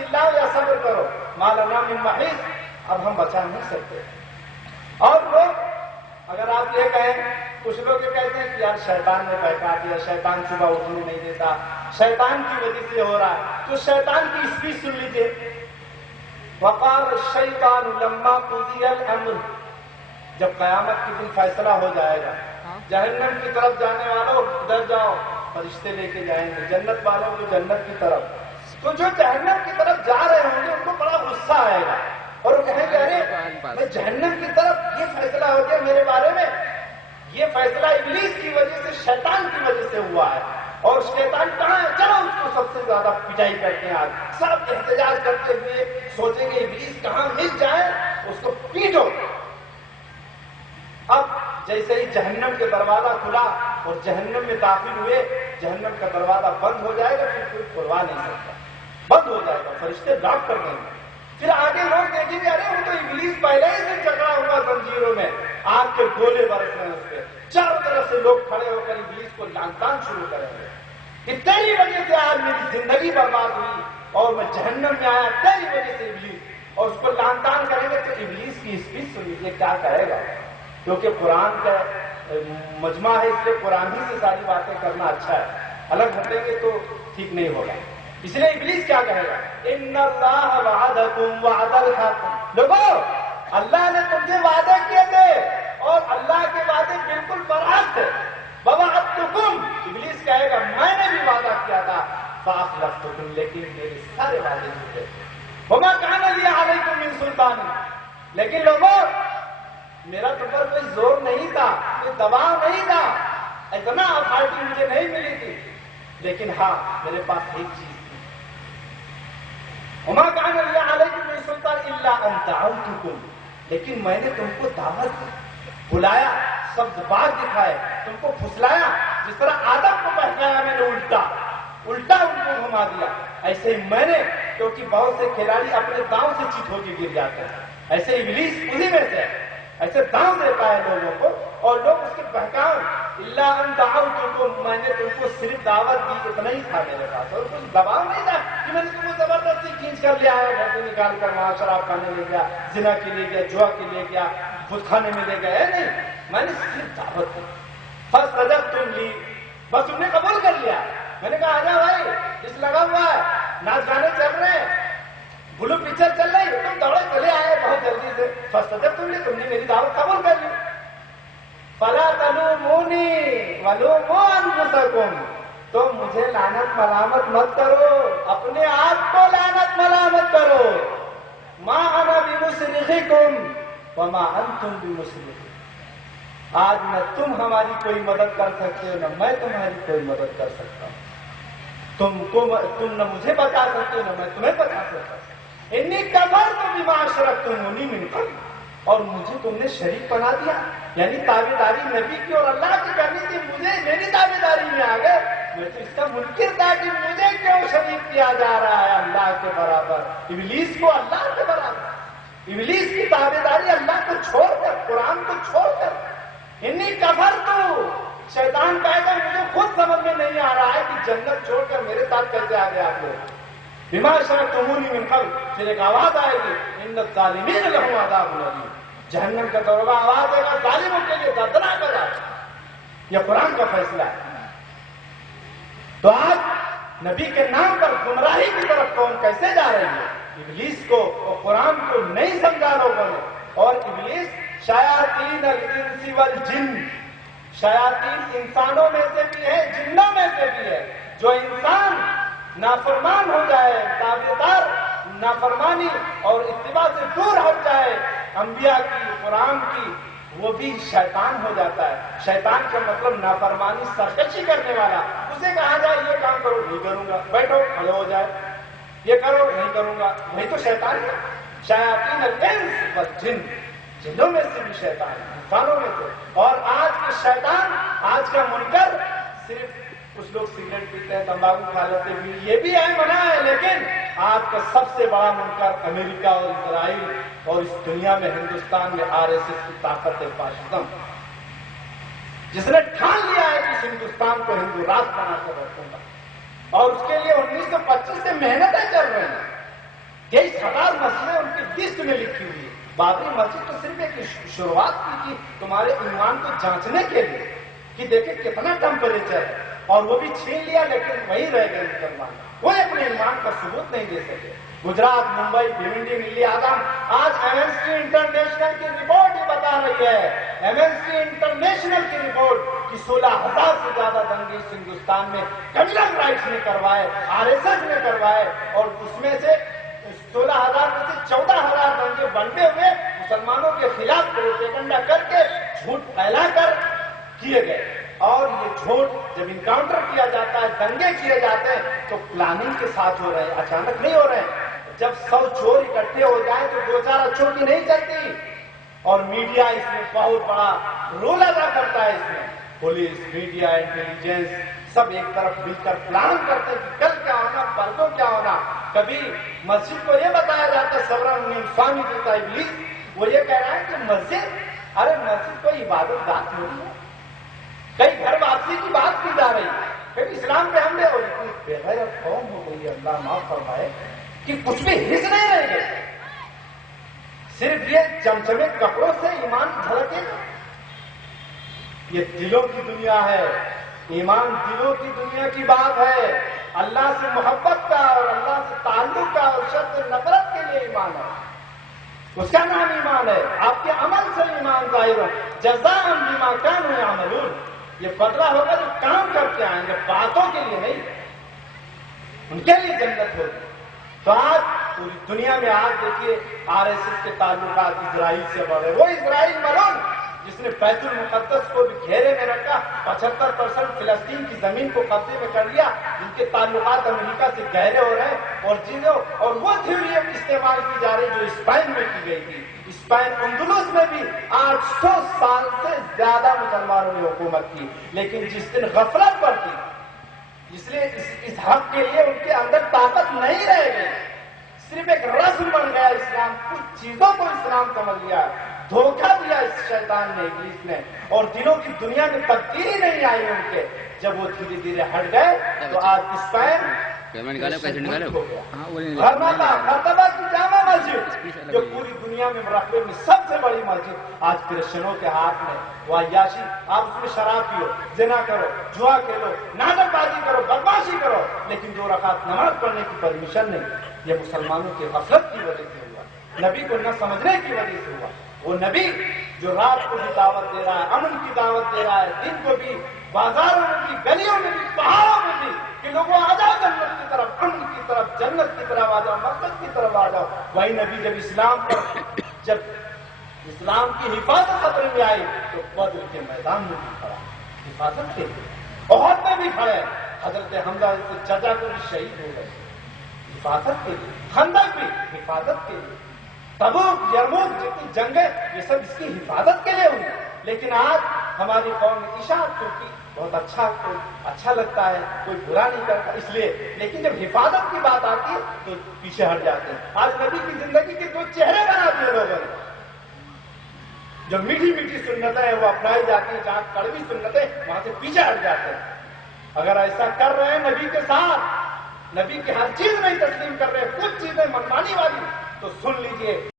चिल्लाओ या सब्र करो, मा लना मिन महीस, अब हम बचा नहीं सकते। और लोग अगर आप ये कहें, कुछ लोग ये कहते हैं कि यार शैतान ने बहका दिया, शैतान सुबह उठने नहीं देता, शैतान की वजह से हो रहा है, तो शैतान की स्पीच सुन लीजिए। वक़ाल शैतान लम्मा कुज़ियल अम्र, जब कयामत के दिन फैसला हो जाएगा, जहन्नम की तरफ जाने वालों डर जाओ, फरिश्ते लेके जाएंगे, जन्नत वालों को जन्नत की तरफ। तो जो जहन्नम की तरफ जा रहे होंगे उनको बड़ा गुस्सा आएगा और वो कहेंगे अरे मैं जहन्नम की तरफ, ये फैसला हो गया मेरे बारे में, ये फैसला इब्लीस की वजह से, शैतान की वजह से हुआ है। और शैतान कहाँ है, चलो उसको सबसे ज्यादा पिटाई करते हैं। आज सब एहतजाज करते हुए सोचेंगे इब्लीस कहाँ मिल जाए, उसको पीटो। अब जैसे ही जहन्नम के दरवाजा खुला और जहन्नम में दाखिल हुए, जहन्नम का दरवाजा बंद हो जाएगा, फिर कोई खुलवा नहीं सकता, बंद हो जाएगा, फरिश्ते लॉक कर देंगे। फिर आगे लोग देखेंगे अरे वो तो इब्लीस पहले ही से जकड़ा हुआ जंजीरों में, आग के गोले बरस रहे हैं उस पर, चारों तरफ से लोग खड़े होकर इब्लीस को लानतान शुरू करेंगे कि तेरी वजह से आज मेरी जिंदगी बर्बाद हुई और मैं जहन्नम में आया, तेरी वजह से इब्लीस, और उसको लानतान करेंगे। तो इब्लीस की स्पीच सुन लीजिए क्या कहेगा, क्योंकि कुरान का मजमा है, इसलिए कुरान ही से सारी बातें करना अच्छा है, अलग हटेंगे तो ठीक नहीं होगा। इसलिए इब्लीस क्या कहेगा, इन्नल्लाह वअदकुम वअदल हक़, लोगों अल्लाह ने तुमसे वादे किए थे और अल्लाह के वादे बिल्कुल बराबर थे। ववअदतुकुम, इब्लीस कहेगा मैंने भी वादा किया था, फअखलफ्तुकुम, लेकिन मेरे सारे वादे झूठे थे। वमा कान ली अलैकुम मिन सुल्तान, लेकिन लोगों मेरा तुम पर कोई जोर नहीं था, कोई दबाव नहीं था, इतना अथॉरिटी मुझे नहीं मिली थी, लेकिन हाँ मेरे पास एक चीज थी, वमा कान ली अलैकुम मिन सुल्तान इल्ला अन दअउतुकुम, लेकिन मैंने तुमको दावत दी, बुलाया, शब्द बात दिखाए, तुमको फुसलाया, जिस तरह आदम को बहकाया मैंने उल्टा उनको घुमा दिया, ऐसे ही मैंने, क्योंकि बहुत से खिलाड़ी अपने दांव से चित होकर गिर जाते हैं, ऐसे इब्लीस उन्हीं में से ऐसे दांव देता है लोगों को और लोग उसके बहकाओ। इल्ला अन दअउतुकुम, मैंने तुमको सिर्फ दावत दी, इतना ही था मेरे पास, और कुछ दबाव नहीं था कि मैंने तुमको जबरदस्ती खींच कर लिया है, घर से निकाल कर वहां शराब खाने ले गया, जिना के ले गया, जुआ के ले गया, खुद खाने में ले गया, है नहीं, मैंने सिर्फ दावत दी। फस्तजबतुम ली, बस तुमने कबूल कर लिया। मैंने कहा आजा भाई, इस लगा हुआ है, नाच गाने चल रहे हैं, ब्लू पिक्चर चल रही है, तुम दौड़े चले आए बहुत जल्दी से, फस्तजबतुम ली, तुमने मेरी दावत कबूल कर ली। फला तलूमूनी वलूमू अनफुसकुम, तो मुझे लानत मलामत मत करो, अपने आप को लानत मलामत करो। मा अना बिमुसरिखिकुम वमा अंतुम बिमुसरिखी, आज न तुम हमारी कोई मदद कर सकते हो, न मैं तुम्हारी कोई मदद कर सकता हूं, तुम न मुझे बचा सकते हो, न मैं तुम्हें बचा सकता हूं। इन्नी कफरतु बिमा अशरक्तमूनी मिन क़ब्ल, और मुझे तुमने शरीक बना दिया, यानी ताबेदारी नबी की और अल्लाह की करनी थी, मुझे मेरी ताबेदारी में आ गए। मैं तो इसका मुनकिर था कि मुझे क्यों शरीक किया जा रहा है अल्लाह के बराबर, इब्लीस को अल्लाह के बराबर, इब्लीस की ताबेदारी अल्लाह को छोड़कर, कुरान को छोड़कर। इन्नी कफरतु, शैतान कहेगा मुझे खुद समझ में नहीं आ रहा है कि जन्नत छोड़कर मेरे साथ कैसे आ गए आप लोग, बिमा अशरक्तमूनी मिन क़ब्ल। फिर एक आवाज आएगी, इन्न ज़ालिमीन लहुम अज़ाबुन अलीम, जहन्नम का दरोगा आवाज देगा, जालिमों के लिए दर्दनाक अज़ाब। यह कुरान का फैसला है। तो आज नबी के नाम पर गुमराही की तरफ कौन कैसे जा रही है, इब्लीस को और कुरान को नहीं समझा लोगों ने। और इब्लीस शयातीन अल-इंसी वल जिन्न, शयातीन इंसानों में से भी है, जिन्नों में से भी है। जो इंसान नाफरमान हो जाए, ताबेदार नाफरमानी और इत्तिबा से दूर हट जाए अंबिया की, कुरान की, वो भी शैतान हो जाता है। शैतान का मतलब नाफरमानी, सरकशी करने वाला। उसे कहा जाए ये काम करो, नहीं करूंगा, बैठो, खड़े हो जाए, ये करो, नहीं करूंगा, वही तो शैतान है। शयातीन अल-इंस वल जिन्न, जिन्नों में से भी शैतान, इंसानों में से। और आज के शैतान, आज का मुनकर, सिर्फ कुछ लोग सिगरेट पीते हैं, तंबाकू खा लेते हैं, ये भी है, मना है, लेकिन आज का सबसे बड़ा मुनकर अमेरिका और इजराइल और इस दुनिया में, हिंदुस्तान में आरएसएस की ताकत है, फाशिज्म, जिसने ठान लिया है कि इस हिंदुस्तान को हिंदू राष्ट्र बनाकर रखूंगा। और उसके लिए 1925 से मेहनतें चल रही हैं, 23,000 मस्जिदें उनकी लिस्ट में लिखी हुई है। बाबरी मस्जिद तो सिर्फ एक शुरुआत की थी तुम्हारे ईमान को जांचने के लिए कि देखे कितना टेम्परेचर है, और वो भी छीन लिया, लेकिन वही रह गए मुसलमान, कोई अपने ईमान का सबूत नहीं दे सके। गुजरात, मुंबई, भिवंडी, नीली आदम, आज एमनेस्टी इंटरनेशनल की रिपोर्ट ही बता रही है, एमनेस्टी इंटरनेशनल की रिपोर्ट कि 16,000 से ज्यादा दंगे इस हिंदुस्तान में कम्युनल राइट्स ने करवाए, RSS ने करवाए, और उसमें से 16,000 में से 14,000 दंगे बनते हुए मुसलमानों के खिलाफ प्रोपेगेंडा करके झूठ फैलाकर किए गए। और ये झूठ जब इनकाउंटर किया जाता है, दंगे किए जाते हैं, तो प्लानिंग के साथ हो रहे हैं, अचानक नहीं हो रहे हैं। जब 100 चोर इकट्ठे हो जाए तो 2-4 अच्छों की नहीं चलती, और मीडिया इसमें बहुत बड़ा रोल अदा करता है। इसमें पुलिस, मीडिया, इंटेलिजेंस सब एक तरफ मिलकर प्लान करते हैं कि कल क्या होना, परसों क्या होना। कभी मस्जिद को ये बताया जाता है, सुब्रमण्यम स्वामी जी का इब्लीस, वो ये कह रहा है कि मस्जिद, अरे मस्जिद कोई इबादत गाह थोड़ी है, कई घर वापसी की बात की जा रही है, फिर इस्लाम पे हमले हो, इतनी बेगैरत कौम हो गई, अल्लाह माफ फरमाए, कि कुछ भी हिस्स नहीं रह गए। सिर्फ ये चमचमे कपड़ों से ईमान झलकेगा। ये दिलों की दुनिया है, ईमान दिलों की दुनिया की बात है। अल्लाह से मोहब्बत का और अल्लाह से ताल्लुक का और शर्त नफरत के लिए ईमान है, उसका नाम ईमान है। आपके अमल से ईमान जाहिर हो, जज़ाअन बिमा कानू यअमलून, ये बदला होगा जो काम करके आएंगे, बातों के लिए नहीं, उनके लिए जन्नत होगी। तो आज पूरी दुनिया में आज देखिए RSS के ताल्लुकात इजराइल से बढ़े। वो इजराइल मलून जिसने बैतुल मुकद्दस को भी घेरे में रखा, 75% फिलिस्तीन की जमीन को कब्जे में कर लिया, जिनके ताल्लुकात अमेरिका से गहरे हो रहे हैं, और चीजों और वो थ्योरी इस्तेमाल की जा रही जो स्पेन में की गई थी। स्पेन अंदलुस में भी 800 साल से ज्यादा मुसलमानों ने हुकूमत की, लेकिन जिस दिन गफलत बढ़ती, इसलिए इस हक के लिए उनके अंदर ताकत नहीं रह गई, सिर्फ एक रस्म बन गया इस्लाम, कुछ चीजों को इस्लाम समझ लिया, धोखा दिया इस शैतान ने, इब्लीस ने, और दिलों की दुनिया में तब्दीली नहीं आई उनके। जब वो धीरे धीरे हट गए तो आज स्पेन मरतबा की जामा मस्जिद जो पूरी दुनिया में मुराकबे में सबसे बड़ी मस्जिद आज क्रिश्चियनों के हाथ में, वो अय्याशी, आप उसमें शराब पियो, जिना करो, जुआ खेलो, नाटकबाजी करो, बदमाशी करो, लेकिन 2 रकात नमाज पढ़ने की परमिशन नहीं। ये मुसलमानों के गफलत की वजह से हुआ, नबी को न समझने की वजह से हुआ। वो नबी जो रात को भी दावत दे रहा है, अमन की दावत दे रहा है, दिन को भी, बाजारों में भी, गलियों में भी, पहाड़ों में भी, कि लोगों आ जाओ जन्नत की तरफ, अमन की तरफ, जन्नत की तरफ आ जाओ, मस्जिद की तरफ आ जाओ। वही नबी जब इस्लाम की हिफाजत खतरे में आई तो बद्र के मैदान में भी खड़ा, हिफाजत के लिए, बहुत में भी खड़े, हजरत हमजा जजा को भी शहीद हो गए, हिफाजत के लिए, खंदक भी हिफाजत के लिए, तबूक, यरमूक जितनी जंगें, ये सब इसकी हिफाजत के लिए हुई। लेकिन आज हमारी कौम इशाअत क्योंकि बहुत अच्छा लगता है, कोई बुरा नहीं करता इसलिए, लेकिन जब हिफाजत की बात आती है तो पीछे हट जाते हैं। आज नबी की जिंदगी के 2 चेहरे बना दिए लोगों ने। जो मीठी मीठी सुन्नतें हैं वो अपनाई जाती है, जहां कड़वी सुन्नतें वहां से पीछे हट जाते हैं। अगर ऐसा कर रहे हैं नबी के साथ, नबी की हर चीज नहीं तस्लीम कर रहे हैं, कुछ चीजें मनमानी वाली, तो सुन लीजिए